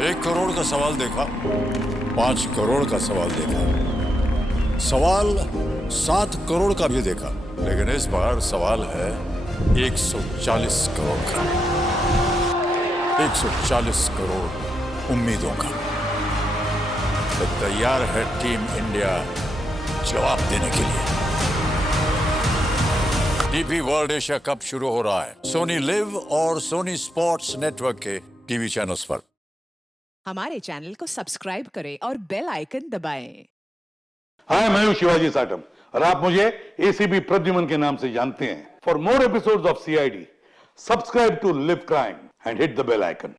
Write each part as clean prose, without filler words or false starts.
1 करोड़ का सवाल देखा, 5 करोड़ का सवाल देखा, सवाल 7 करोड़ का भी देखा, लेकिन इस बार सवाल है 140 करोड़ का। 140 करोड़ उम्मीदों का। तो तैयार है टीम इंडिया जवाब देने के लिए। डीपी वर्ल्ड एशिया कप शुरू हो रहा है सोनी लिव और सोनी स्पोर्ट्स नेटवर्क के टीवी चैनल्स पर। हमारे चैनल को सब्सक्राइब करें और बेल आइकन दबाएं। हाय, मैं हूं शिवाजी साटम और आप मुझे एसीपी प्रद्युमन के नाम से जानते हैं। For more episodes of CID, subscribe to Liv Crime and hit the bell icon.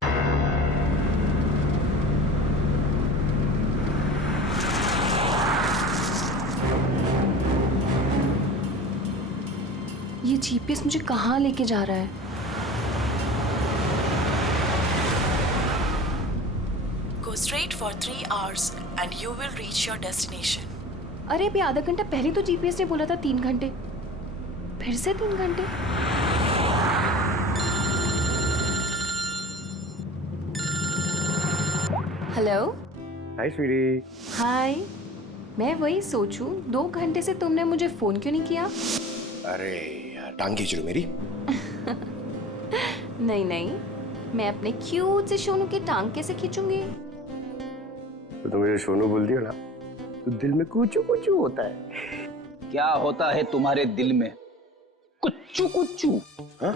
ये जीपीएस मुझे कहाँ लेके जा रहा है? Go straight for 3 hours and you will reach your destination. अरे अभी आधा घंटा पहले तो जीपीएस ने बोला था 3 घंटे, फिर से 3 घंटे। हेलो। हाय स्वीटी। हाय। मैं वही सोचूं 2 घंटे से तुमने मुझे फोन क्यों नहीं किया? अरे यार, टांग खींच रही हो मेरी? नहीं नहीं, मैं अपने क्यूट से सोनू की टांग कैसे खींचूंगी? तो तुम मुझे सोनू बोलती हो ना, तो दिल में कुचू कुचू होता है। क्या होता है तुम्हारे दिल में? कुच्चू कुच्चू। हाँ?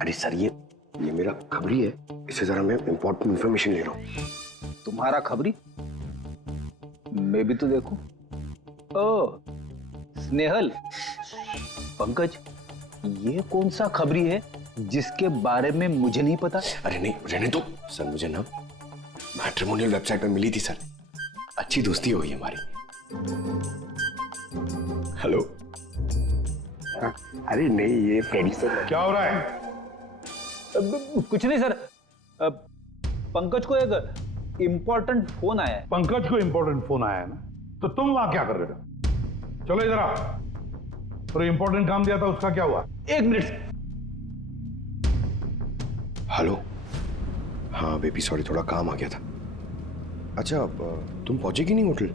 अरे सर, ये मेरा खबरी है, इससे जरा मैं इंपॉर्टेंट इंफॉर्मेशन ले रहा हूँ। तुम्हारा खबरी? मैं भी तो देखूं। ओ स्नेहल, पंकज, ये कौन सा खबरी है जिसके बारे में मुझे नहीं पता? अरे नहीं, रहने दो सर। मुझे ना मैट्रिमोनियल वेबसाइट पर मिली थी सर, अच्छी दोस्ती हो गई हमारी। हेलो। हाँ? अरे नहीं, ये फ्रेडी सर। क्या हो रहा है? कुछ नहीं सर, पंकज को एक इम्पोर्टेंट फोन आया है। पंकज को इंपॉर्टेंट फोन आया है ना, तो तुम वहां क्या कर रहे थे? चलो इधर आओ। तो इंपॉर्टेंट काम दिया था, उसका क्या हुआ? 1 मिनट। हेलो। हाँ बेबी, सॉरी, थोड़ा काम आ गया था। अच्छा, तुम पहुंचे कि नहीं होटल?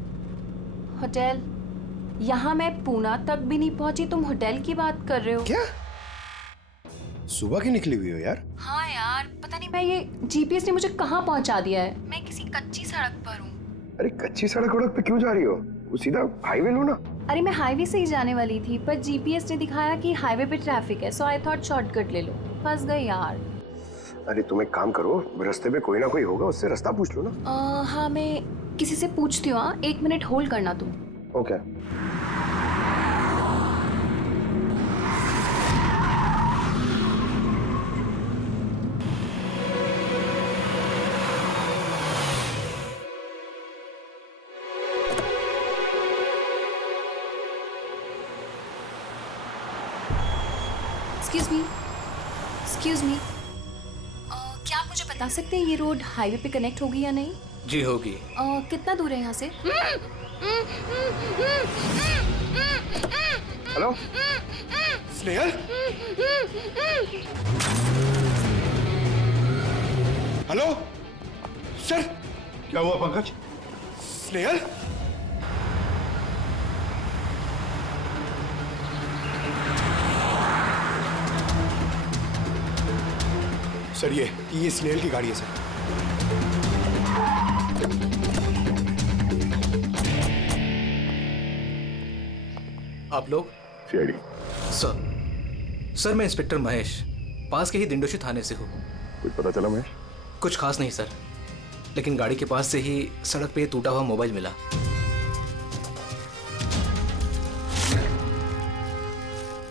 होटल? यहाँ मैं पूना तक भी नहीं पहुंची, तुम होटल की बात कर रहे हो? क्या सुबह की निकली हुई हो यार? हाँ यार, पता नहीं, मैं ये जीपीएस ने मुझे कहाँ पहुंचा दिया है। मैं किसी कच्ची सड़क पर हूँ। अरे कच्ची सड़क पे क्यों जा रही हो? वो सीधा हाईवे लो ना। अरे मैं हाईवे से ही जाने वाली थी, पर जीपीएस ने दिखाया कि हाईवे पे ट्रैफिक है, सो आई थॉट शॉर्टकट ले लो। फंस गई यार। अरे तुम एक काम करो, रास्ते में कोई ना कोई होगा, उससे रास्ता पूछ लो ना। हाँ, मैं किसी से पूछती हूँ। 1 मिनट होल्ड करना तुम। ओके। एक्सक्यूज मी, क्या आप मुझे बता सकते हैं ये रोड हाईवे पे कनेक्ट होगी या नहीं? जी होगी। कितना दूर है यहाँ से? हेलो स्नेहल। Hello sir. क्या हुआ पंकज? स्नेहल। सर ये स्नेहल की गाड़ी है सर। आप लोग? सीआईडी। सर मैं इंस्पेक्टर महेश, पास के ही दिंडोशी थाने से हूँ। कुछ पता चला महेश? कुछ खास नहीं सर, लेकिन गाड़ी के पास से ही सड़क पे टूटा हुआ मोबाइल मिला।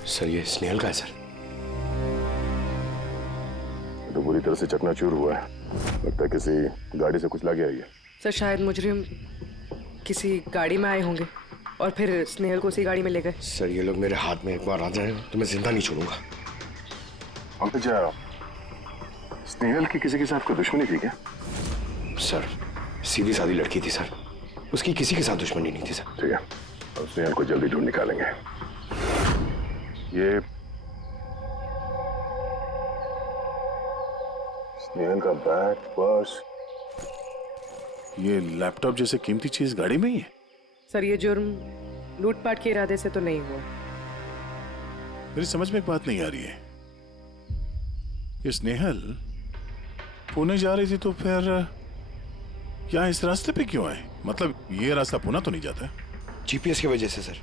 सर ये स्नेहल का है सर। तो बुरी तरह से चकनाचूर हुआ है, लगता है किसी गाड़ी से कुछ लग गया है। सर शायद मुजरिम किसी गाड़ी में आए होंगे और फिर स्नेहल को उसी गाड़ी में ले गए। सर ये लोग मेरे हाथ में एक बार आ जाए तो मैं जिंदा नहीं छोड़ूंगा। पंकज, स्नेहल की किसी के साथ कोई दुश्मनी थी क्या? सर सीधी सादी लड़की थी सर, उसकी किसी के साथ दुश्मनी नहीं थी सर। ठीक है, अब स्नेहल को जल्दी ढूंढ निकालेंगे। ये स्नेहल का बैग, पर्स, ये लैपटॉप जैसे कीमती चीज गाड़ी में ही है। सर ये जुर्म लूटपाट के इरादे से तो नहीं हुआ। मेरी समझ में एक बात नहीं आ रही है, ये स्नेहल पुणे जा रही थी तो फिर यहाँ इस रास्ते पे क्यों आए? मतलब ये रास्ता पुणे तो नहीं जाता? जीपीएस की वजह से सर,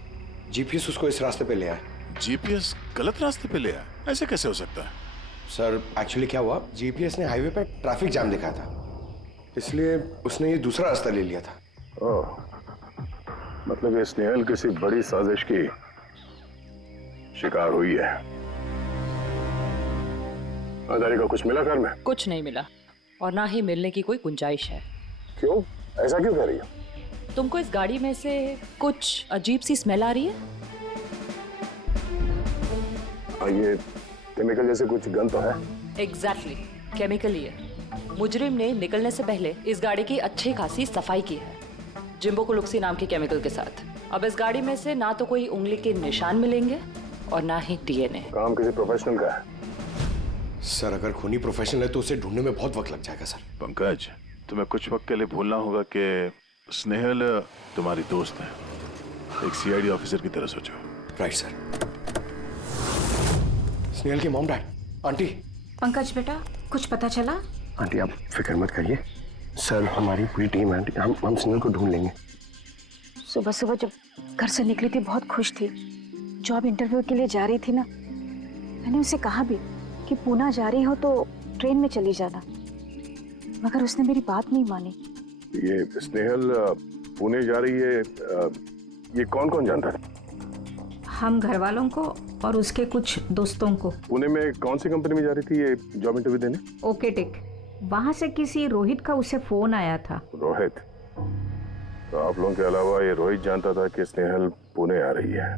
जीपीएस उसको इस रास्ते पे ले आया। जीपीएस गलत रास्ते पे ले आया? ऐसे कैसे हो सकता है? सर एक्चुअली क्या हुआ, जीपीएस ने हाईवे पे ट्रैफिक जाम दिखाया था, इसलिए उसने ये दूसरा रास्ता ले लिया था। ओह, मतलब ये स्नेहल किसी बड़ी साजिश की शिकार हुई है। आधारी का कुछ मिला घर में? कुछ नहीं मिला और ना ही मिलने की कोई गुंजाइश है। क्यों, ऐसा क्यों कह रही हो? तुमको इस गाड़ी में से कुछ अजीब सी स्मेल आ रही है? ये केमिकल जैसे कुछ गंध तो है। एग्जैक्टली, केमिकल ही है। मुजरिम ने निकलने से पहले इस गाड़ी की अच्छी खासी सफाई की है, जिम्बो कुलुक्सी नाम के केमिकल के साथ। अब इस गाड़ी में से ना तो कोई उंगली के निशान मिलेंगे और ना ही डीएनए। काम किसी प्रोफेशनल का है। सर अगर खूनी प्रोफेशनल है तो उसे ढूंढने में बहुत वक्त लग जाएगा सर। पंकज, तुम्हें कुछ वक्त के लिए भूलना होगा कि स्नेहल तुम्हारी दोस्त है, एक सीआईडी ऑफिसर की तरह सोचो। Right sir. स्नेहल के मॉम डैड, आंटी। पंकज बेटा, कुछ पता चला? आंटी आप फिक्र मत करिए, सर हमारी पूरी टीम है आंटी, हम स्नेहल को ढूंढ लेंगे। सुबह सुबह जब घर से निकली थी बहुत खुश थी, जॉब इंटरव्यू के लिए जा रही थी ना, मैंने उसे कहा भी कि पुणे जा रही हो तो ट्रेन में चली जाना, मगर उसने मेरी बात नहीं मानी। ये स्नेहल पुणे जा रही है, ये कौन कौन जानता है? हम घर वालों को और उसके कुछ दोस्तों को। पुणे में कौन सी कंपनी में जा रही थी ये जॉब इंटरव्यू देने? ओके टिक, वहाँ से किसी रोहित का उसे फोन आया था। रोहित? तो आप लोगों के अलावा ये रोहित जानता था कि स्नेहल पुणे आ रही है।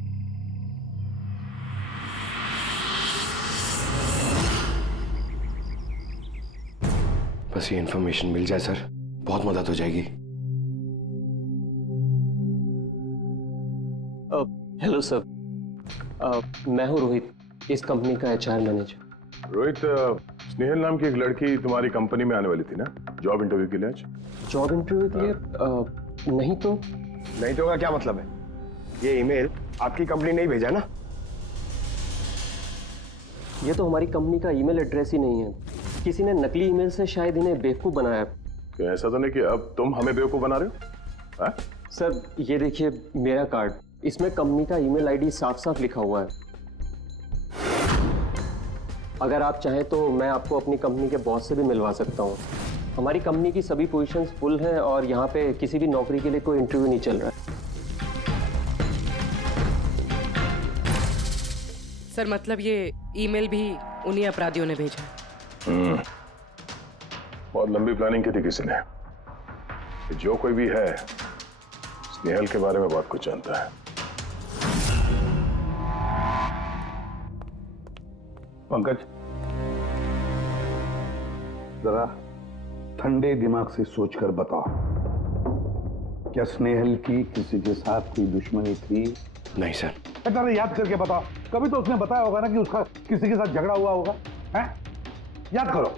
बस ये इन्फॉर्मेशन मिल जाए सर, बहुत मदद हो जाएगी। हेलो सर, मैं हूँ रोहित, इस कंपनी का एचआर मैनेजर। रोहित, स्नेहल नाम की एक लड़की तुम्हारी कंपनी में आने वाली थी ना जॉब इंटरव्यू के लिए आज? जॉब इंटरव्यू के लिए? नहीं तो। नहीं तो का क्या मतलब है? ये ईमेल आपकी कंपनी ने ही भेजा ना? ये तो हमारी कंपनी का ईमेल एड्रेस ही नहीं है, किसी ने नकली ईमेल से शायद इन्हें बेवकूफ़ बनाया। क्या ऐसा तो नहीं कि अब तुम हमें बेवकूफ़ बना रहे हो? सर ये देखिए मेरा कार्ड, इसमें कंपनी का ईमेल आईडी साफ साफ लिखा हुआ है। अगर आप चाहें तो मैं आपको अपनी कंपनी के बॉस से भी मिलवा सकता हूँ। हमारी कंपनी की सभी पोजीशंस फुल हैं और यहाँ पे किसी भी नौकरी के लिए कोई इंटरव्यू नहीं चल रहा है। सर मतलब ये ईमेल भी उन्हीं अपराधियों ने भेजा। बहुत लंबी प्लानिंग की थी किसी ने। जो कोई भी है स्नेहल के बारे में बहुत कुछ जानता है। पंकज, जरा ठंडे दिमाग से सोचकर बताओ, क्या स्नेहल की किसी के साथ कोई दुश्मनी थी? नहीं सर। जरा याद करके बताओ, कभी तो उसने बताया होगा ना कि उसका किसी के साथ झगड़ा हुआ होगा, हैं? याद करो।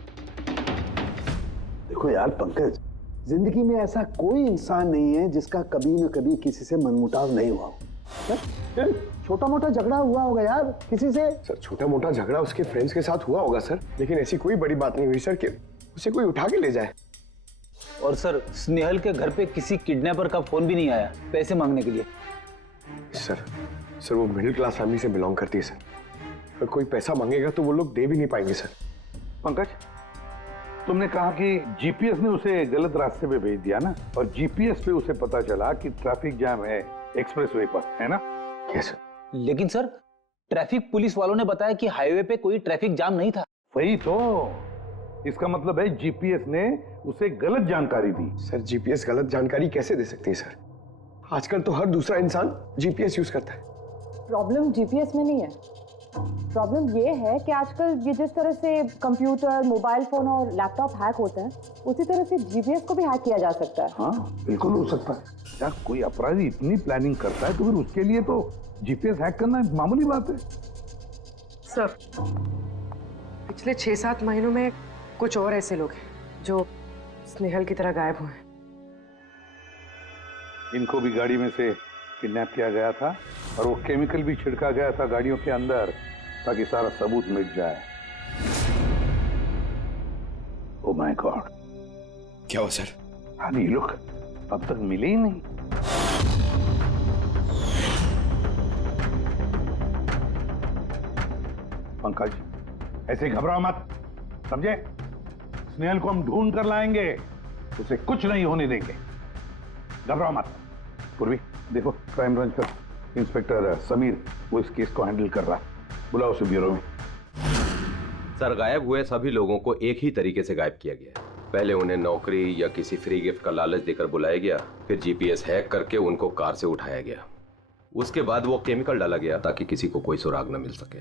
देखो यार पंकज, जिंदगी में ऐसा कोई इंसान नहीं है जिसका कभी न कभी किसी से मनमुटाव नहीं हुआ हो। छोटा मोटा झगड़ा हुआ होगा यार किसी से। सर छोटा मोटा झगड़ा उसके फ्रेंड्स के साथ हुआ होगा सर, लेकिन ऐसी कोई बड़ी बात नहीं हुई सर कि उसे कोई उठा के ले जाए। और सर स्नेहल के घर पे किसी किडनैपर का फोन भी नहीं आया पैसे मांगने के लिए। सर वो मिडिल क्लास फैमिली से बिलोंग करती है सर, अगर कोई पैसा मांगेगा तो वो लोग दे भी नहीं पाएंगे सर। पंकज, तुमने कहा कि जीपीएस ने उसे गलत रास्ते पे भेज दिया ना, और जीपीएस पे उसे पता चला कि ट्रैफिक जाम है एक्सप्रेसवे पर, है ना? Yes sir. लेकिन सर ट्रैफिक पुलिस वालों ने बताया कि हाईवे पे कोई ट्रैफिक जाम नहीं था। वही तो, इसका मतलब है जीपीएस ने उसे गलत जानकारी दी। सर जीपीएस गलत जानकारी कैसे दे सकती है सर? आजकल तो हर दूसरा इंसान जीपीएस यूज करता है। प्रॉब्लम जीपीएस में नहीं है, प्रॉब्लम ये है कि आजकल ये जिस तरह से कंप्यूटर, मोबाइल फोन और लैपटॉप हैक होते हैं, उसी तरह से जीपीएस को भी हैक किया जा सकता है। हाँ बिल्कुल हो सकता है। क्या कोई अपराधी इतनी प्लानिंग करता है तो फिर उसके लिए तो जीपीएस हैक करना मामूली बात है। सर पिछले 6-7 महीनों में कुछ और ऐसे लोग हैं जो स्नेहल की तरह गायब हुए हैं। इनको भी गाड़ी में से किडनैप किया गया था और वो केमिकल भी छिड़का गया था गाड़ियों के अंदर ताकि सारा सबूत मिट जाए। ओह माय गॉड, क्या हुआ सर? अरे ये लोग अब तक मिले ही नहीं। पंकज, ऐसे घबराओ मत, समझे? स्नेहल को हम ढूंढ कर लाएंगे, उसे कुछ नहीं होने देंगे, घबराओ मत। पूर्वी देखो, क्राइम ब्रांच का इंस्पेक्टर समीर वो इस केस को हैंडल कर रहा है, बुलाओ उसे ब्यूरो में। सर, गायब हुए सभी लोगों को एक ही तरीके से गायब किया गया। पहले उन्हें नौकरी या किसी फ्री गिफ्ट का लालच देकर बुलाया गया, फिर जीपीएस हैक करके उनको कार से उठाया गया। उसके बाद वो केमिकल डाला गया ताकि किसी को कोई सुराग न मिल सके।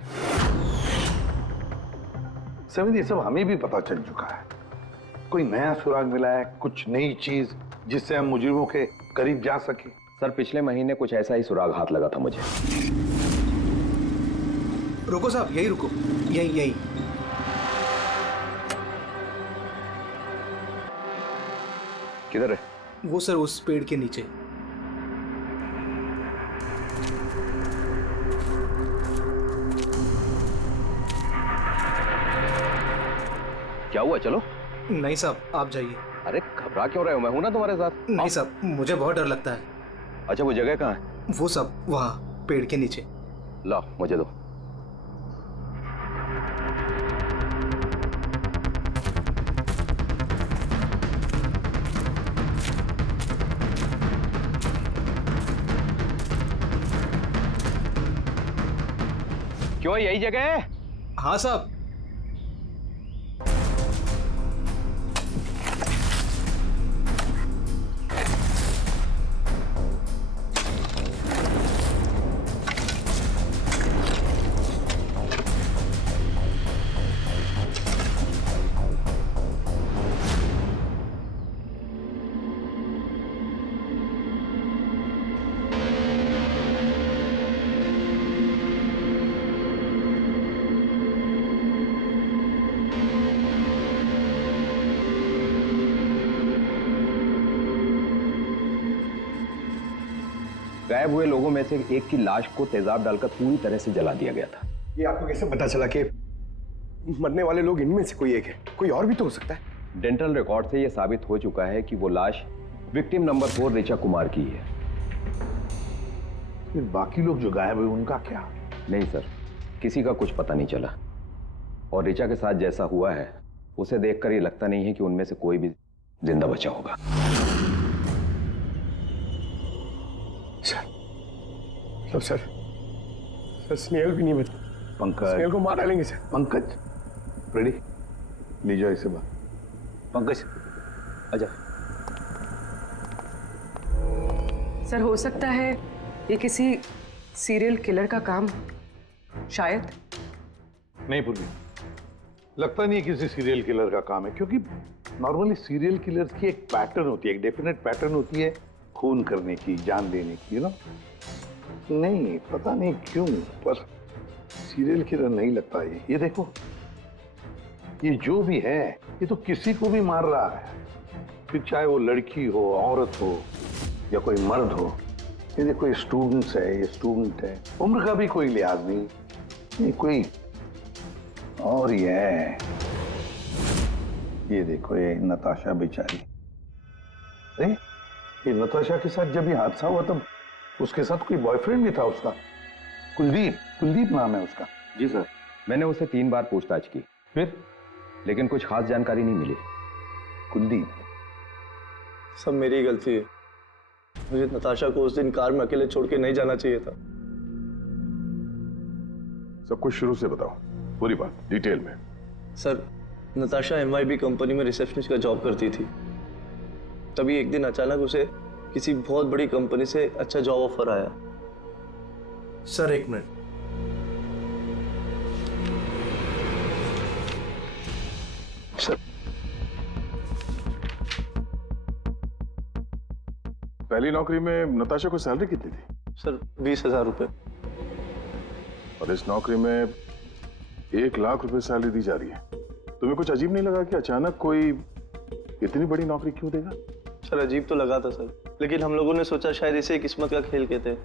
समीर, ये सब हमें भी पता चल चुका है। कोई नया सुराग मिला है, कुछ नई चीज जिससे हम मुजरिमों के करीब जा सके? सर, पिछले महीने कुछ ऐसा ही सुराग हाथ लगा था मुझे। रुको साहब, यही रुको, यही। किधर है? वो सर उस पेड़ के नीचे। क्या हुआ? चलो। नहीं साहब, आप जाइए। अरे घबरा क्यों रहे हो? मैं हूं ना तुम्हारे साथ। नहीं साहब, मुझे बहुत डर लगता है। अच्छा, वो जगह कहाँ है? वो सब वहाँ पेड़ के नीचे। लाओ, मुझे दो। क्यों, यही जगह है? हाँ साहब। गायब हुए लोगों में से एक की लाश को तेजाब डालकर पूरी तरह से जला दिया गया था। ये आपको कैसे पता चला कि मरने वाले लोग इनमें से कोई एक है? कोई और भी तो हो सकता है। डेंटल रिकॉर्ड से यह साबित हो चुका है कि वो लाश विक्टिम नंबर 4 ऋचा कुमार की है। फिर बाकी लोग जो गायब हुए उनका क्या? नहीं सर, किसी का कुछ पता नहीं चला। और ऋचा के साथ जैसा हुआ है उसे देखकर ये लगता नहीं है कि उनमें से कोई भी जिंदा बचा होगा। सर स्नेहल भी नहीं बचा। पंकज, स्नेहल को मार डालेंगे सर। पंकज, रेडी? ले जाओ इसे बाहर। पंकज, आजा। सर, हो सकता है ये किसी सीरियल किलर का काम, शायद। नहीं पूर्वी, लगता नहीं है किसी सीरियल किलर का काम है, क्योंकि नॉर्मली सीरियल किलर्स की एक पैटर्न होती है, एक डेफिनेट पैटर्न होती है खून करने की, जान देने की, ना? नहीं, पता नहीं क्यों, पर सीरियल किलर नहीं लगता ये देखो, ये जो भी है ये तो किसी को भी मार रहा है, फिर चाहे वो लड़की हो, औरत हो या कोई मर्द हो। ये देखो, ये स्टूडेंट्स है, ये स्टूडेंट है, उम्र का भी कोई लिहाज नहीं, ये कोई और ही है। ये देखो, ये नताशा बेचारी। अरे ये नताशा के साथ जब ये हादसा हुआ तब उसके साथ कोई बॉयफ्रेंड भी था उसका, कुलदीप नाम है उसका। जी सर, मैंने उससे 3 बार पूछताछ की, फिर लेकिन कुछ खास जानकारी नहीं मिली। कुलदीप? सब मेरी गलती है, मुझे नताशा को उस दिन कार में अकेले छोड़ के नहीं जाना चाहिए था। सब कुछ शुरू से बताओ, पूरी बात डिटेल में। सर, नताशा MYB कंपनी में रिसेप्शनिस्ट का जॉब करती थी। तभी एक दिन अचानक उसे किसी बहुत बड़ी कंपनी से अच्छा जॉब ऑफर आया। Sir, 1 minute. सर, पहली नौकरी में नताशा को सैलरी कितनी थी? सर, 20,000 रुपए। और इस नौकरी में 1 लाख रुपए सैलरी दी जा रही है, तुम्हें कुछ अजीब नहीं लगा कि अचानक कोई इतनी बड़ी नौकरी क्यों देगा? सर अजीब तो लगा था सर, लेकिन हम लोगों ने सोचा शायद इसे किस्मत का खेल कहते हैं,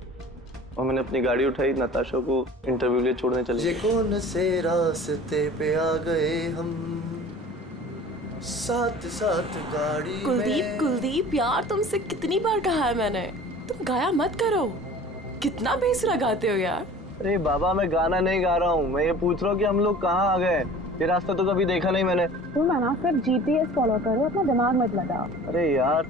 और मैंने अपनी गाड़ी उठाई, नताशा को इंटरव्यू लिए छोड़ने चले। ये कौन से रास्ते पे आ गए हम, साथ साथ गाड़ी कुलदीप यार, तुमसे कितनी बार कहा है मैंने, तुम गाया मत करो, कितना बेसुरा गाते हो यार। अरे बाबा मैं गाना नहीं गा रहा हूँ, मैं ये पूछ रहा हूँ कि हम लोग कहाँ आ गए, ये रास्ता तो कभी देखा नहीं मैंने। तुम है ना सिर्फ जीपीएस फॉलो करो, अपना दिमाग मत लगाओ। अरे यार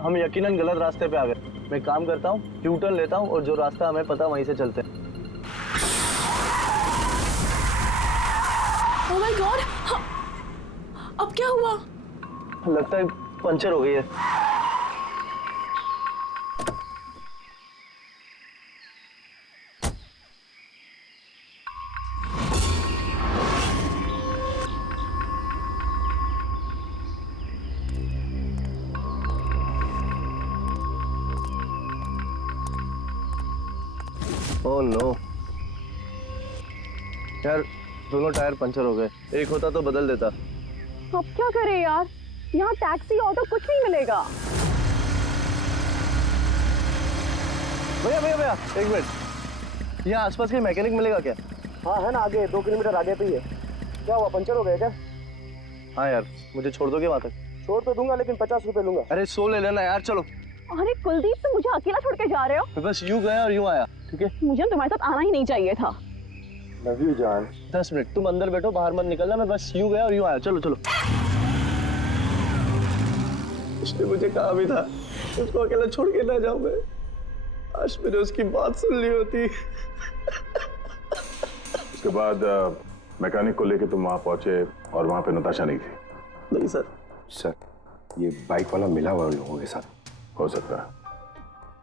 हम यकीनन गलत रास्ते पे आ गए, मैं काम करता हूँ, यू टर्न लेता हूँ और जो रास्ता हमें पता वहीं से चलते हैं। ओह माय गॉड, अब क्या हुआ? लगता है पंचर हो गई है। ओह नो यार, दोनों टायर पंचर हो गए, एक होता तो बदल देता। अब क्या करें यार, यहाँ टैक्सी ऑटो कुछ नहीं मिलेगा। भैया भैया भैया एक मिनट, यहाँ आसपास कोई मैकेनिक मिलेगा क्या? हाँ है ना, आगे 2 किलोमीटर आगे पे ही है। क्या हुआ, पंचर हो गया क्या? हाँ यार, मुझे छोड़ दोगे वहाँ तक? छोड़ तो दूंगा, लेकिन 50 रुपए लूंगा। अरे 100 ले लेना यार, चलो। अरे कुलदीप, तुम मुझे अकेला छोड़ के जा रहे हो? मैं बस यूं गया और यूं आया, ठीक है? मुझे तुम्हारे साथ आना ही नहीं चाहिए था। लव यू जान। 10 मिनट तुम अंदर बैठो, बाहर मत निकलना, मैं बस यूं गया और यूं आया, चलो चलो। उसने मुझे कहा भी था उसको अकेला छोड़ के ना जाऊं मैं, आज मैंने उसकी बात सुन ली होती। उसके बाद मैकेनिक को लेके तुम वहां पहुंचे और वहां पे नताशा नहीं थी? नहीं सर। सर ये बाइक वाला मिला हुआ उन लोगों के साथ। हो सकता है।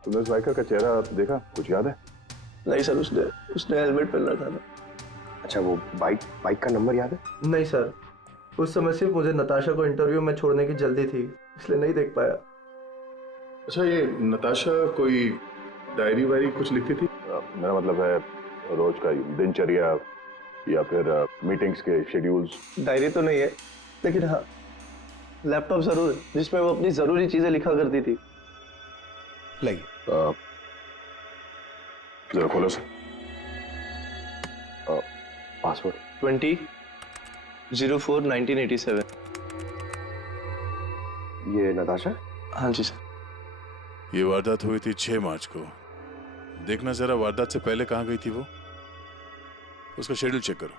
तुमने उस बाइकर का चेहरा देखा, कुछ याद है? नहीं सर, उसने हेलमेट पहन रखा था। अच्छा वो बाइक का नंबर याद है? नहीं सर, उस समय सिर्फ मुझे नताशा को इंटरव्यू में छोड़ने की जल्दी थी, इसलिए नहीं देख पाया। अच्छा ये नताशा कोई डायरी वायरी कुछ लिखती थी? मेरा मतलब है रोज का दिनचर्या या फिर मीटिंग्स के शेड्यूल्स। डायरी तो नहीं है, लेकिन हाँ लैपटॉप जरूर है जिसमें वो अपनी जरूरी चीजें लिखा करती थी। लाइए जरा खोलो सर। पासवर्ड 20/04/1987। ये नताशा? हाँ जी सर। ये वारदात हुई थी 6 मार्च को। देखना जरा वारदात से पहले कहाँ गई थी वो, उसका शेड्यूल चेक करो।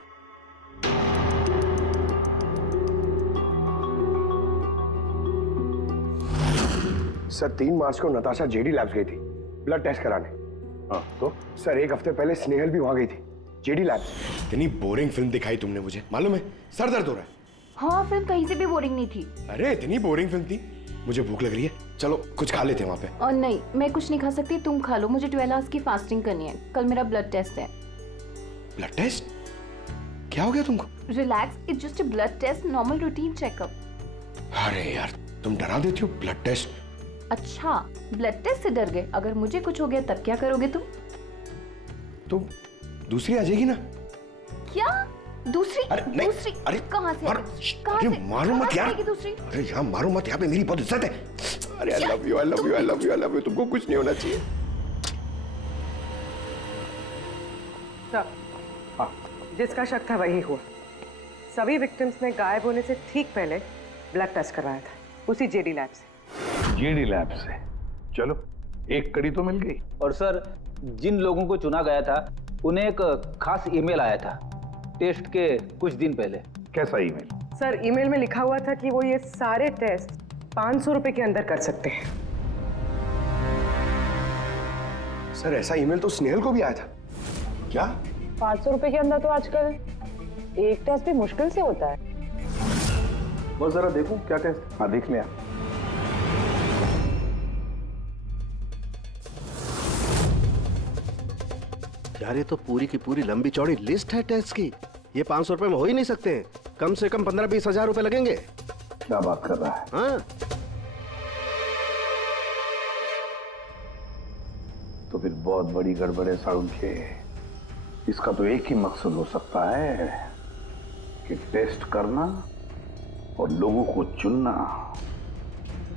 सर 3 मार्च को नताशा जेडी लैब्स गई थी ब्लड टेस्ट कराने। हाँ तो सर 1 हफ्ते पहले स्नेहल भी वहां गई थी जेडी लैब्स। इतनी बोरिंग फिल्म दिखाई तुमने मुझे, मालूम है सर दर्द हो रहा है। हाँ फिल्म कहीं से भी बोरिंग नहीं थी। अरे इतनी बोरिंग फिल्म थी, मुझे भूख लग रही है, चलो कुछ खा लेते हैं वहां पे। और नहीं, मैं कुछ नहीं खा सकती, तुम खा लो, मुझे 12 आवर्स की फास्टिंग करनी है, कल मेरा ब्लड टेस्ट है। Blood test? क्या हो गया तुमको? Relax, it's just a blood test, normal routine checkup. अरे यार तुम डरा देती हो, ब्लड टेस्ट। अच्छा ब्लड टेस्ट से डर गए, अगर मुझे कुछ हो गया तब क्या करोगे तुम? तो दूसरी आ जाएगी ना? क्या दूसरी? अरे नहीं, दूसरी अरे कहाँ से? अरे मारो मत यार। दूसरी? अरे यहाँ मारो मत, यहाँ पे मेरी बहुत इज्जत है। अरे I love you, I love you, I love you, I love you, तुमको कुछ नहीं होना चाहिए। जिसका शक था वही हुआ। सभी विक्टिम्स ने गायब होने से ठीक पहले ब्लड टेस्ट करवाया था, उसी जेडी लैब से। जेडी लैब से? चलो एक कड़ी तो मिल गई। और सर जिन लोगों को चुना गया था उन्हें एक खास ईमेल आया था टेस्ट के कुछ दिन पहले। कैसा ईमेल? सर ईमेल में लिखा हुआ था कि वो ये सारे टेस्ट 500 रुपए के अंदर कर सकते हैं। सर ऐसा ईमेल तो स्नेहल को भी आया था। क्या 500 रुपए के अंदर तो आजकल एक टेस्ट भी मुश्किल से होता है। बस जरा देखो क्या टेस्ट। हाँ देख लिया। यार ये तो पूरी की पूरी लंबी चौड़ी लिस्ट है टेस्ट की। ये 500 रुपए में हो ही नहीं सकते, कम से कम 15-20 हजार रुपए लगेंगे। क्या बात कर रहा है? हाँ तो फिर बहुत बड़ी गड़बड़ है सारुण के। इसका तो एक ही मकसद हो सकता है कि टेस्ट करना और लोगों को चुनना,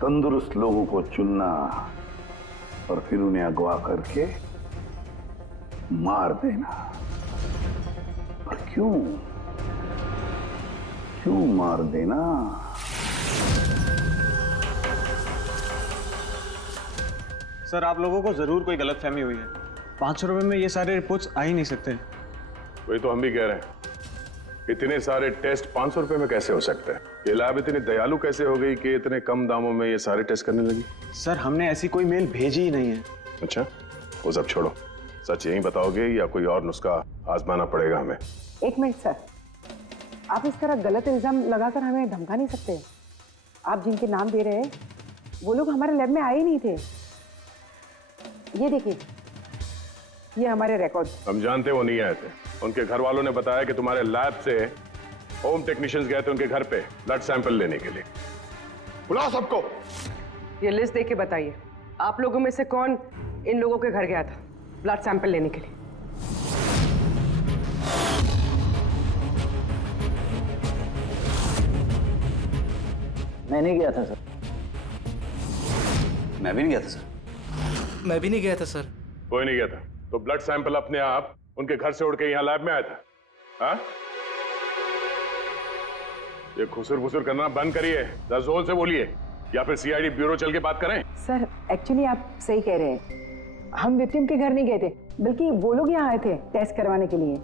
तंदुरुस्त लोगों को चुनना और फिर उन्हें अगवा करके मार देना। पर क्यों मार देना? सर, आप लोगों को जरूर कोई गलतफहमी हुई है। 500 रुपए में ये सारे रिपोर्ट्स आ ही नहीं सकते। वही तो हम भी कह रहे हैं, इतने सारे टेस्ट 500 रुपए में कैसे हो सकते हैं? ये लैब इतनी दयालु कैसे हो गई कि इतने कम दामों में ये सारे टेस्ट करने लगी? सर, हमने ऐसी कोई मेल भेजी ही नहीं है। अच्छा, वो सब छोड़ो, सच यही बताओगे या कोई और नुस्खा आजमाना पड़ेगा हमें? एक मिनट सर, आप इस तरह गलत इल्जाम लगाकर हमें धमका नहीं सकते। आप जिनके नाम दे रहे हैं वो लोग हमारे लैब में आए ही नहीं थे। ये देखिए, ये हमारे रिकॉर्ड। हम जानते वो नहीं आए थे। उनके घर वालों ने बताया कि तुम्हारे लैब से होम टेक्नीशियंस गए थे उनके घर पे ब्लड सैंपल लेने के लिए। बुलाओ सबको। ये लिस्ट देख के बताइए, आप लोगों में से कौन इन लोगों के घर गया था ब्लड सैंपल लेने के लिए? मैं नहीं गया था सर। मैं भी नहीं गया था सर। मैं भी नहीं गया था सर। कोई नहीं गया था तो ब्लड सैंपल अपने आप उनके घर से उड़ के यहाँ लैब में आया था? हाँ? ये खुसुर-फुसुर करना बंद करिए, जोर से बोलिए, या फिर सीआईडी ब्यूरो चल के बात करें। सर, एक्चुअली आप सही कह रहे हैं। हम विक्टिम के घर नहीं गए थे, बल्कि वो लोग यहाँ आए थे टेस्ट करवाने के लिए।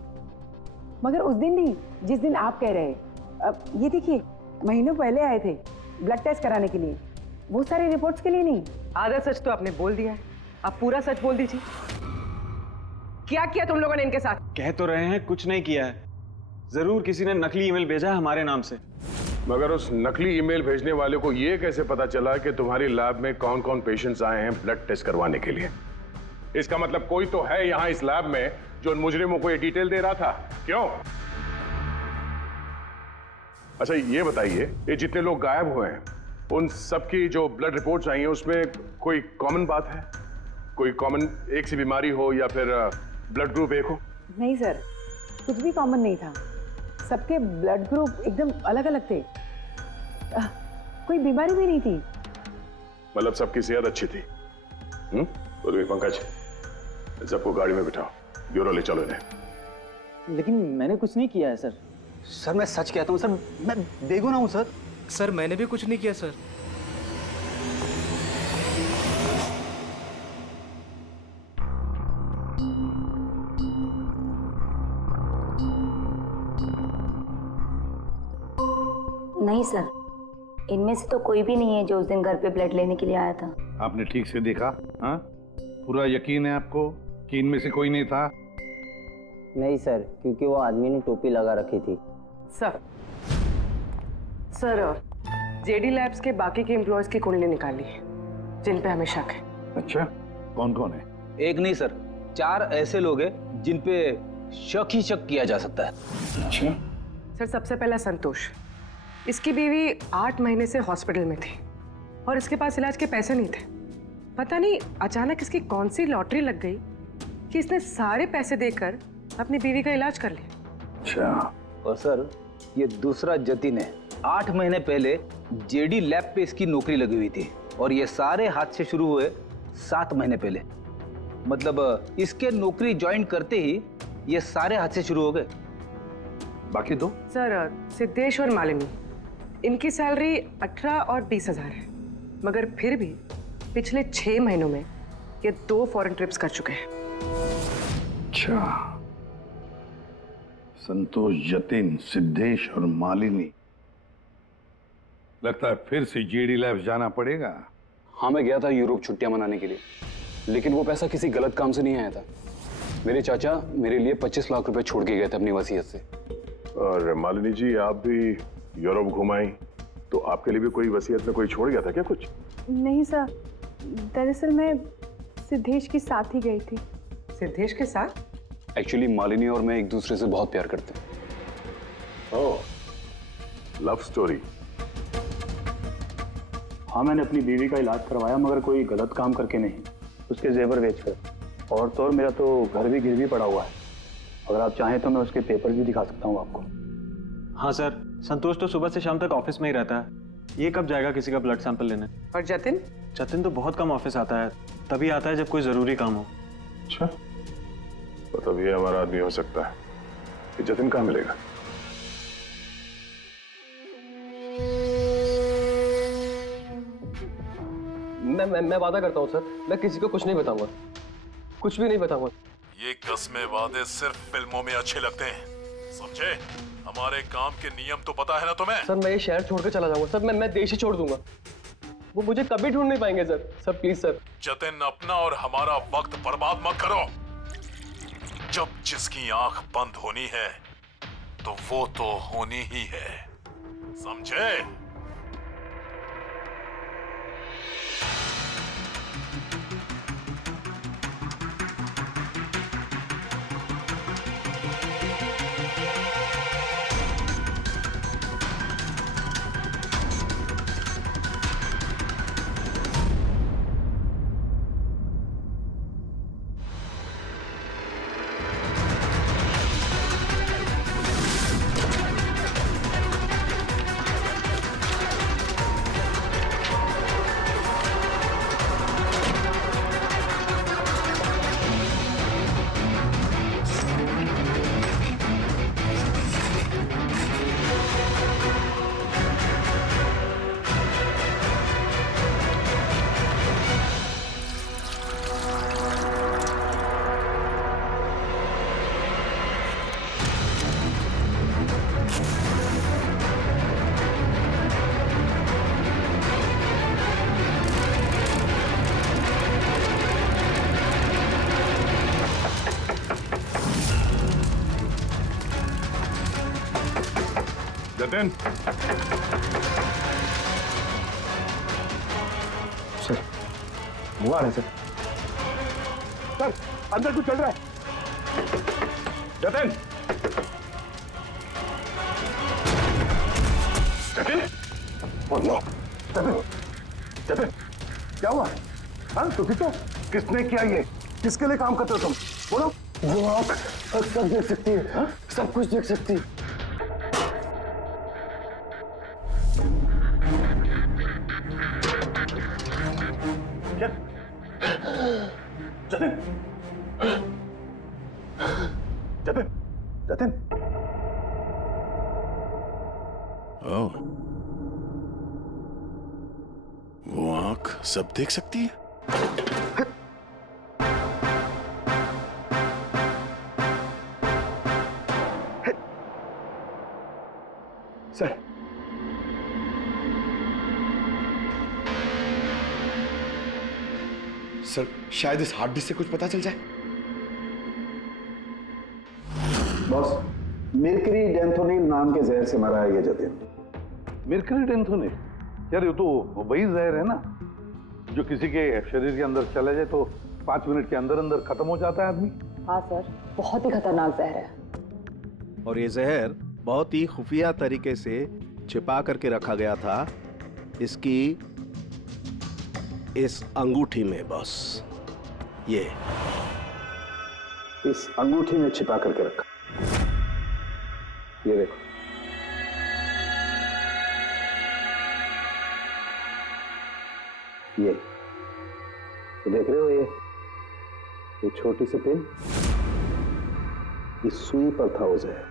मगर उस दिन नहीं, जिस दिन आप कह रहे हैं। अब ये देखिए, महीनों पहले आए थे ब्लड टेस्ट कराने के लिए, वो सारे रिपोर्ट्स के लिए नहीं। आधा सच तो आपने बोल दिया है, आप पूरा सच बोल दीजिए। क्या किया तुम लोगों ने इनके साथ? कह तो रहे हैं कुछ नहीं किया है। जरूर किसी ने नकली ईमेल भेजा है हमारे नाम से। मगर उस नकली ईमेल भेजने वाले को ये कैसे पता चला कि तुम्हारी लैब में कौन कौन पेशेंट्स आए हैं ब्लड टेस्ट करवाने के लिए? इसका मतलब कोई तो है यहाँ इस लैब में जो उन मुजरिमों को ये डिटेल दे रहा था। क्यों? अच्छा ये बताइए, ये जितने लोग गायब हुए हैं उन सबकी जो ब्लड रिपोर्ट्स आई हैं उसमें कोई कॉमन बात है? कोई कॉमन एक सी बीमारी हो या फिर ब्लड ग्रुप एक हो? नहीं सर, कुछ भी कॉमन नहीं था। सबके ब्लड ग्रुप एकदम अलग अलग थे। कोई बीमारी भी नहीं थी। मतलब सबकी सेहत अच्छी थी? तो पंकज, सबको गाड़ी में बिठाओ, ब्यूरो ले चलो इन्हें। लेकिन मैंने कुछ नहीं किया है सर। सर मैं सच कहता हूँ सर, मैं बेगुनाह हूँ सर। सर मैंने भी कुछ नहीं किया सर। नहीं सर, इनमें से तो कोई भी नहीं है जो उस दिन घर पे ब्लड लेने के लिए आया था। आपने ठीक से देखा? हाँ, पूरा यकीन है आपको कि इनमें से कोई नहीं था? नहीं सर, क्योंकि वो आदमी ने टोपी लगा रखी थी। सर जेडी लैब्स के बाकी के एम्प्लॉयज की कुंडली निकाली है जिन पे हमें शक है। अच्छा, कौन कौन है? एक नहीं सर, 4 ऐसे लोग हैं जिन पे शक ही शक किया जा सकता है। अच्छा सर, सबसे पहला संतोष। इसकी बीवी 8 महीने से हॉस्पिटल में थी और इसके पास इलाज के पैसे नहीं थे। पता नहीं अचानक इसकी कौन सी लॉटरी लग गई कि इसने सारे पैसे देकर अपनी बीवी का इलाज कर लिया। अच्छा। और सर ये दूसरा जतिन है। 8 महीने पहले जेडी लैब पे इसकी नौकरी लगी हुई थी और ये सारे हादसे शुरू हुए 7 महीने पहले। मतलब इसके नौकरी ज्वाइन करते ही ये सारे हादसे शुरू हो गए। बाकी दो? सर, सिद्धेश और मालिनी, इनकी सैलरी 18 और 20 हजार है, मगर फिर भी पिछले 6 महीनों में ये 2 फॉरेन ट्रिप्स कर चुके हैं। अच्छा, संतोष, जतिन, सिद्धेश और मालिनी। लगता है फिर से जेडी लैब्स जाना पड़ेगा। हाँ, मैं गया था यूरोप छुट्टियां मनाने के लिए, लेकिन वो पैसा किसी गलत काम से नहीं आया था। मेरे चाचा मेरे लिए 25 लाख रुपए छोड़ के गए थे अपनी वसीयत से। और मालिनी जी, आप भी यूरोप घुमाई तो आपके लिए भी कोई वसीयत में कोई छोड़ गया था क्या कुछ? नहीं सर, दरअसल मैं सिद्धेश के साथ ही गई थी। सिद्धेश के साथ? एक्चुअली मालिनी और मैं एक दूसरे से बहुत प्यार करते हैं। ओह, लव स्टोरी। हाँ, मैंने अपनी बीवी का इलाज करवाया, मगर कोई गलत काम करके नहीं, उसके जेवर बेचकर। और तो और मेरा तो घर भी गिरवी पड़ा हुआ है। अगर आप चाहें तो मैं उसके पेपर भी दिखा सकता हूँ आपको। हाँ सर, संतोष तो सुबह से शाम तक ऑफिस में ही रहता है। ये कब जाएगा किसी का ब्लड सैंपल लेने? और जतिन? जतिन तो बहुत कम ऑफिस आता है, तभी आता है जब कोई जरूरी काम हो। अच्छा, तो तब ये हमारा आदमी हो सकता है। कि जतिन कहाँ मिलेगा? मैं वादा करता हूँ सर, मैं किसी को कुछ नहीं बताऊंगा, कुछ भी नहीं बताऊंगा। ये कस्में वादे सिर्फ फिल्मों में अच्छे लगते हैं, समझे? हमारे काम के नियम तो पता है ना तुम्हें? सर मैं ये शहर छोड़ के चला जाऊंगा सर, मैं देश ही छोड़ दूंगा। वो मुझे कभी ढूंढ नहीं पाएंगे sir. Sir please sir. Jatin, अपना और हमारा वक्त बर्बाद मत करो। जब जिसकी आंख बंद होनी है तो वो तो होनी ही है, समझे? जतिन, सर वो आ रहे सर। सर अंदर कुछ चल रहा है। जतिन, जतिन, oh no, जतिन, जतिन, क्या हुआ? हाँ तो किसको? किसने किया ये? किसके लिए काम करते हो तुम? बोलो। वो आँख सब देख सकती है, हा? सब कुछ देख सकती है। जतिन, जतिन, जतिन। ओह, वो आंख सब देख सकती है? सर सर शायद इस हार्ड डिस्क से कुछ पता चल जाए। बॉस, मिर्करी डेंथोनिल नाम के जहर से मरा है ये जतिन। मिर्करी डेंथोनिल? यार ये तो वही जहर है ना जो किसी के शरीर के अंदर चला जाए तो 5 मिनट के अंदर अंदर खत्म हो जाता है आदमी। हाँ सर, बहुत ही खतरनाक जहर है। और ये जहर बहुत ही खुफिया तरीके से छिपा करके रखा गया था इसकी इस अंगूठी में बॉस। ये इस अंगूठी में छिपा करके रखा। ये देखो, ये देख रहे हो? ये छोटी सी पिन, इस सुई पर था वो जहर,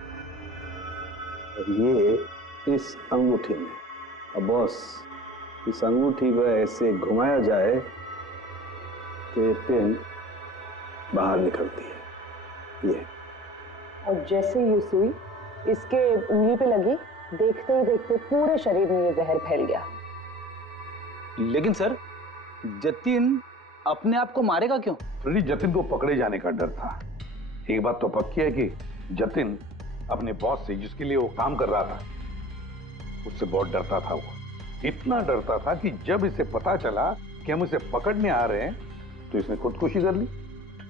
और ये इस अंगूठी में। अब बॉस, इस अंगूठी को ऐसे घुमाया जाए तो ये पिन बाहर निकलती है। ये और जैसे ये सुई इसके उंगली पे लगी, देखते ही देखते पूरे शरीर में ये जहर फैल गया। लेकिन सर, जतिन अपने आप को मारेगा क्यों? फ्रेडी, जतिन को पकड़े जाने का डर था। एक बात तो पक्की है कि जतिन अपने बॉस से, जिसके लिए वो काम कर रहा था, उससे बहुत डरता था। वो इतना डरता था कि जब इसे पता चला कि हम इसे पकड़ने आ रहे हैं तो इसने खुदकुशी कर ली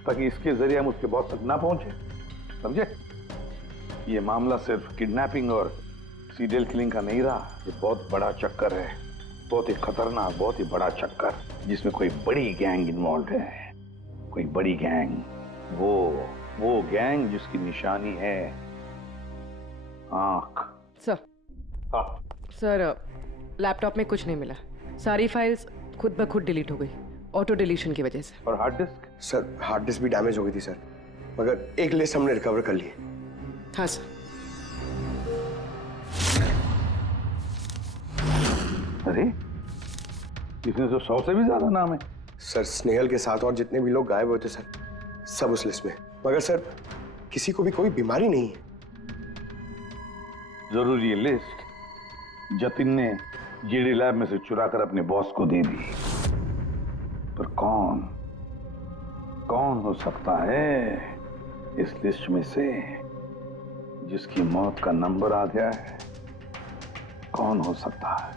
ताकि इसके जरिए हम उसके बॉस तक ना पहुंचे। समझे? ये मामला सिर्फ किडनैपिंग और सीरियल किलिंग का नहीं रहा, ये बहुत बड़ा चक्कर है, बहुत ही खतरनाक, बहुत ही बड़ा चक्कर, जिसमें कोई बड़ी गैंग इन्वॉल्व है। कोई बड़ी गैंग, वो गैंग जिसकी निशानी है आंख। सर। हाँ सर, लैपटॉप में कुछ नहीं मिला। सारी फाइल्स खुद ब खुद डिलीट हो गई, ऑटो डिलीशन की वजह से। और hard disk? Sir hard disk भी डैमेज हो गई थी सर, मगर एक लिस्ट हमने रिकवर कर ली है। हाँ सर। अरे इसमें तो 100 से भी ज्यादा नाम है। सर स्नेहल के साथ और जितने भी लोग गायब हुए थे सर, सब उस लिस्ट में। मगर सर किसी को भी कोई बीमारी नहीं है। जरूर ये लिस्ट जतिन ने जीडी लैब में से चुरा कर अपने बॉस को दे दी, पर कौन हो सकता है इस लिस्ट में से जिसकी मौत का नंबर आ गया है? कौन हो सकता है?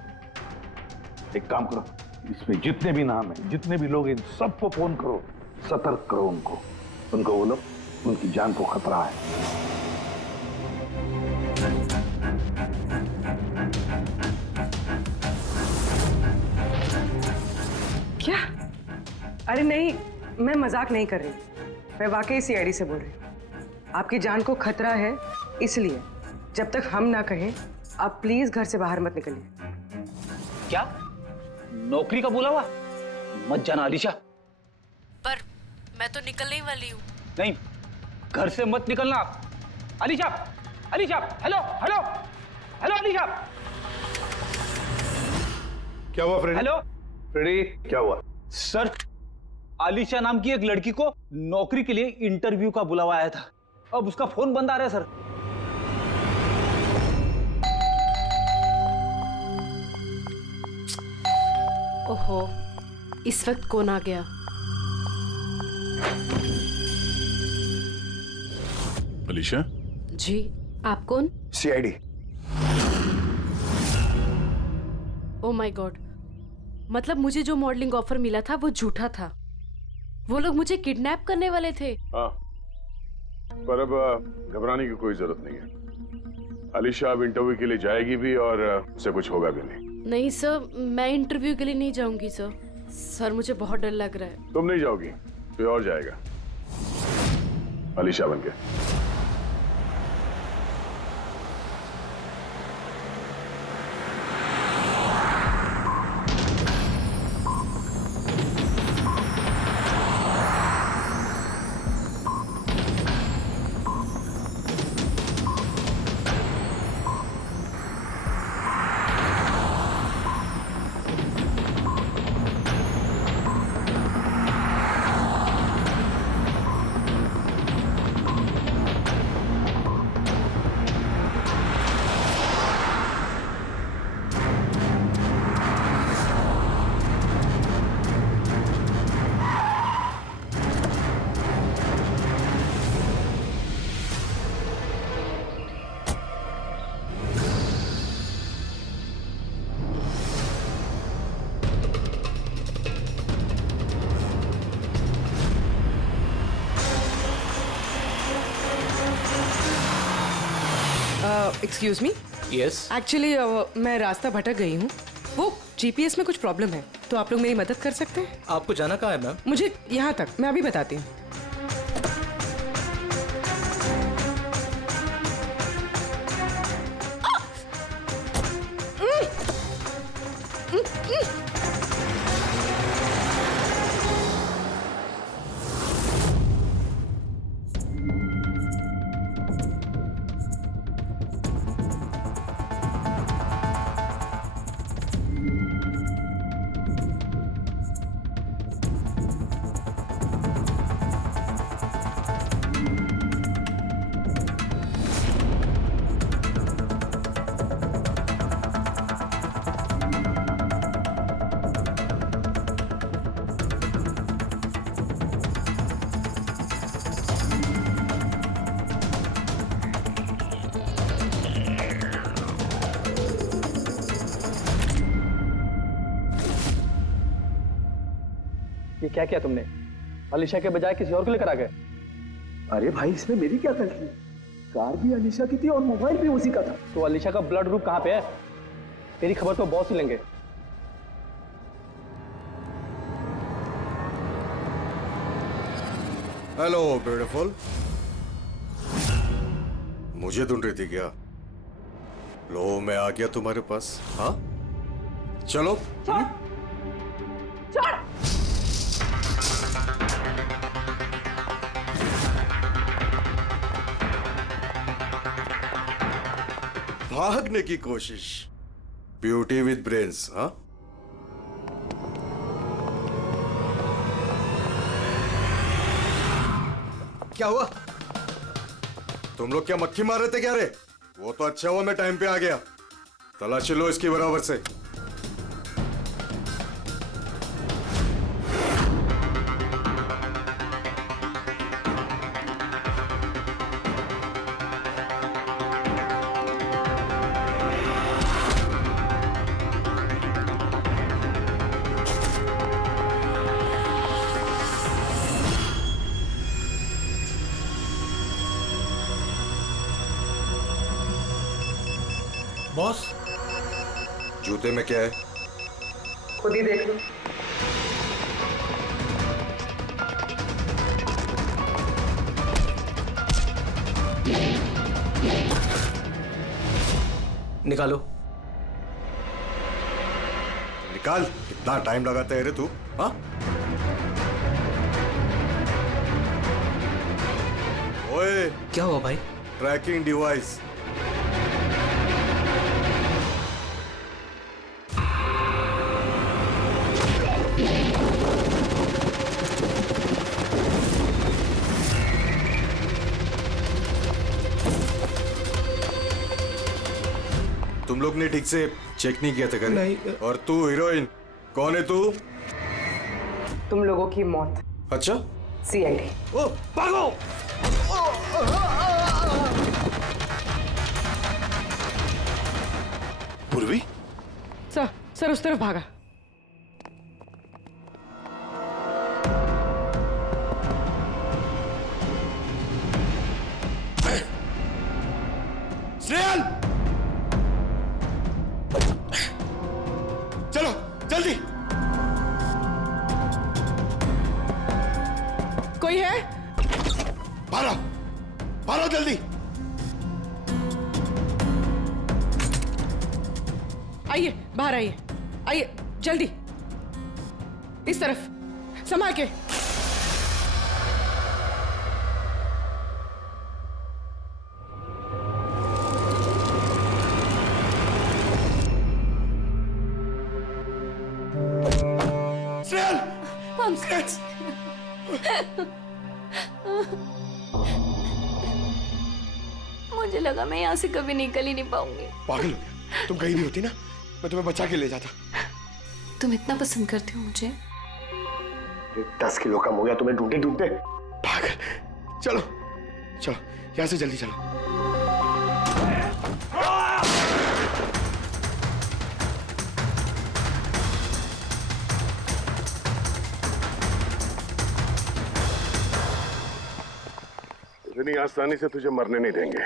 एक काम करो, इसमें जितने भी नाम है, जितने भी लोग, इन सबको फोन करो, सतर्क करो उनको बोलो उनकी जान को खतरा है। क्या? अरे नहीं, मैं मजाक नहीं कर रही, मैं वाकई सीआईडी से बोल रही हूँ। आपकी जान को खतरा है, इसलिए जब तक हम ना कहें आप प्लीज घर से बाहर मत निकलिए। क्या नौकरी का बोला हुआ? मत जाना अलीशा। पर मैं तो निकलने ही वाली हूँ। नहीं, घर से मत निकलना। Alisha, Alisha, hello hello hello Alisha. क्या हुआ फ्रेडी? हेलो फ्रेडी, क्या हुआ? सर, अलीशा नाम की एक लड़की को नौकरी के लिए इंटरव्यू का बुलावा आया था। अब उसका फोन बंद आ रहा है सर। ओहो, इस वक्त कौन आ गया? अलीशा? जी, आप कौन? सीआईडी। ओ माय गॉड, मतलब मुझे जो मॉडलिंग ऑफर मिला था वो झूठा था। वो लोग मुझे किडनैप करने वाले थे। हाँ, पर अब घबराने की कोई जरूरत नहीं है। अलीशा अब इंटरव्यू के लिए जाएगी भी और उससे कुछ होगा भी नहीं। नहीं सर, मैं इंटरव्यू के लिए नहीं जाऊंगी सर। सर मुझे बहुत डर लग रहा है। तुम नहीं जाओगी, कोई और जाएगा अलीशा बनके। Excuse me. यस। एक्चुअली मैं रास्ता भटक गई हूँ। वो जीपीएस में कुछ प्रॉब्लम है, तो आप लोग मेरी मदद कर सकते हैं? आपको जाना कहाँ है मैम? मुझे यहाँ तक, मैं अभी बताती हूँ। ये क्या किया तुमने? अलीशा के बजाय किसी और को लेकर आ गए? अरे भाई, इसमें मेरी क्या गलती? कार भी अलीशा की थी और मोबाइल भी उसी का था। तो अलीशा का ब्लड ग्रुप कहाँ पे है? तेरी खबर तो बॉस ही लेंगे। Hello beautiful. मुझे ढूंढ रही थी क्या? लो मैं आ गया तुम्हारे पास। हाँ चलो। छोड़। भागने की कोशिश। Beauty with brains. हाँ क्या हुआ? तुम लोग क्या मक्खी मार रहे थे क्या रे? वो तो अच्छा हुआ मैं टाइम पे आ गया। तलाशी लो इसकी बराबर से। बॉस, जूते में क्या है? खुद ही देख लो। निकालो। निकाल। कितना टाइम लगाता है रे तू? हाँ ओए, क्या हुआ भाई? Tracking device. तुम लोग ने ठीक से चेक नहीं किया था घर? नहीं। और तू हीरोइन, कौन है तू? तुम लोगों की मौत। अच्छा, CID। ओ भागो! पूर्वी? सर उस तरफ भागा। स्नेहल! चलो जल्दी। कोई है? भारो, भारो जल्दी। आइए, बाहर आइए, आइए जल्दी। इस तरफ, संभाल के। पंकज, मुझे लगा मैं यहाँ से कभी निकल ही नहीं पाऊंगी। पागल हो गया? तुम कहीं नहीं होती ना, मैं तुम्हें बचा के ले जाता। तुम इतना पसंद करते हो मुझे? 10 किलो कम हो गया तुम्हें ढूंढते ढूंढते। पागल। चलो चलो यहाँ से जल्दी चलो। इतनी आसानी से तुझे मरने नहीं देंगे।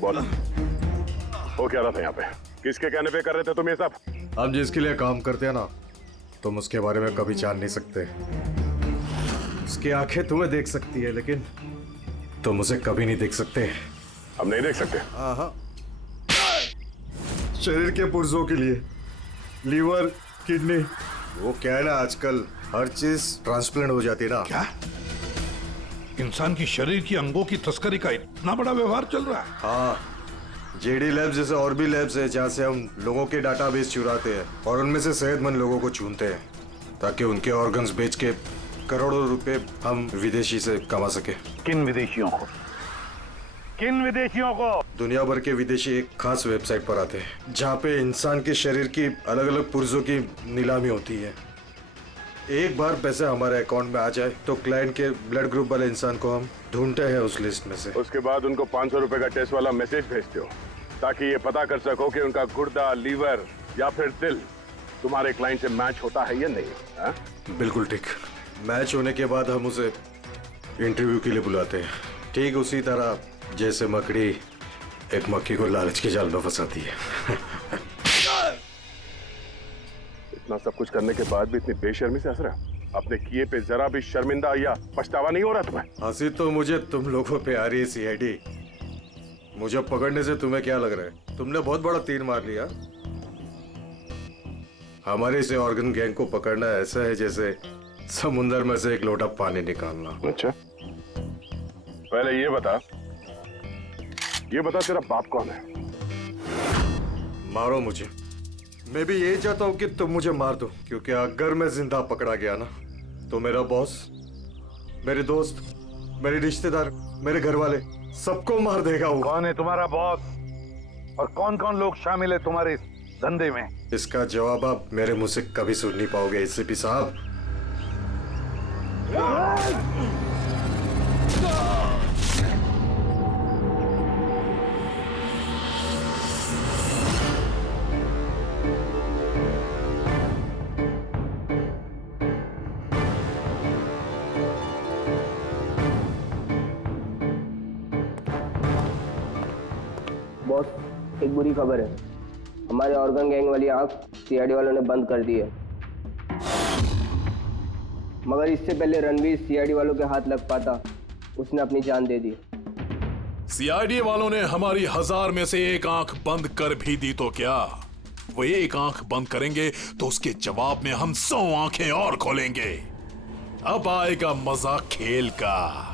बोलो, वो क्या रहा था यहाँ पे? किसके कहने पे कर रहे थे तुम ये सब? हम जिसके लिए काम करते हैं ना, तुम उसके बारे में कभी जान नहीं सकते। उसकी आंखें तुम्हें देख सकती है, लेकिन तुम उसे कभी नहीं देख सकते। हम नहीं देख सकते? हाँ, शरीर के पुर्जों के लिए लीवर, किडनी, वो क्या है ना, आजकल हर चीज ट्रांसप्लांट हो जाती है ना। क्या इंसान की शरीर की अंगों की तस्करी का इतना बड़ा व्यवहार चल रहा है? हाँ, जेडी लैब्स जैसे और भी लैब्स है जहाँ से हम लोगों के डाटाबेस चुराते हैं और उनमें से सेहतमंद लोगों को चुनते हैं ताकि उनके ऑर्गन्स बेच के करोड़ों रुपए हम विदेशी से कमा सके। किन विदेशियों को? किन विदेशियों को? दुनिया भर के विदेशी एक खास वेबसाइट पर आते हैं जहाँ पे इंसान के शरीर की अलग अलग पुर्जों की नीलामी होती है। एक बार पैसे हमारे अकाउंट में आ जाए तो क्लाइंट के ब्लड ग्रुप वाले इंसान को हम ढूंढते हैं उस लिस्ट में से। उसके बाद उनको 500 रुपए का टेस्ट वाला मैसेज भेजते हो ताकि ये पता कर सको कि उनका गुर्दा, लीवर या फिर दिल तुम्हारे क्लाइंट से मैच होता है या नहीं। हा? बिल्कुल ठीक। मैच होने के बाद हम उसे इंटरव्यू के लिए बुलाते हैं, ठीक उसी तरह जैसे मकड़ी एक मक्खी को लालच के जाल में फंसाती है। इतना सब कुछ करने के बाद भी इतनी बेशर्मी से हंस रहा है? अपने किए पे जरा भी शर्मिंदा या पछतावा नहीं हो रहा तुम्हें? हंसी तो मुझे तुम लोगों पे आ रही है सीआईडी। मुझे पकड़ने से तुम्हें क्या लग रहा है? तुमने बहुत बड़ा तीर मार लिया। हमारे से ऑर्गन गैंग को पकड़ना ऐसा है जैसे समुंदर में से एक लोटा पानी निकालना। अच्छा, पहले ये बता तेरा बाप कौन है? मारो मुझे। मैं भी यही चाहता हूँ कि तुम मुझे मार दो, क्योंकि अगर मैं जिंदा पकड़ा गया ना तो मेरा बॉस, मेरे दोस्त, मेरे रिश्तेदार, मेरे घर वाले सबको मार देगा वो। कौन है तुम्हारा बॉस और कौन कौन लोग शामिल है तुम्हारे इस धंधे में? इसका जवाब आप मेरे मुंह से कभी सुन नहीं पाओगे एसीपी साहब। बॉस, एक बुरी खबर है। हमारे ऑर्गन गैंग वाली आंख सीआईडी वालों ने बंद कर दी है। मगर इससे पहले रणवीर सीआईडी वालों के हाथ लग पाता, उसने अपनी जान दे दी। सीआईडी वालों ने हमारी 1000 में से एक आंख बंद कर भी दी तो क्या? वो एक आंख बंद करेंगे तो उसके जवाब में हम 100 आंखें और खोलेंगे। अब आएगा मजा खेल का।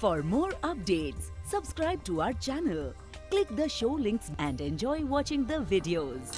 For more updates, subscribe to our channel, click the show links and enjoy watching the videos.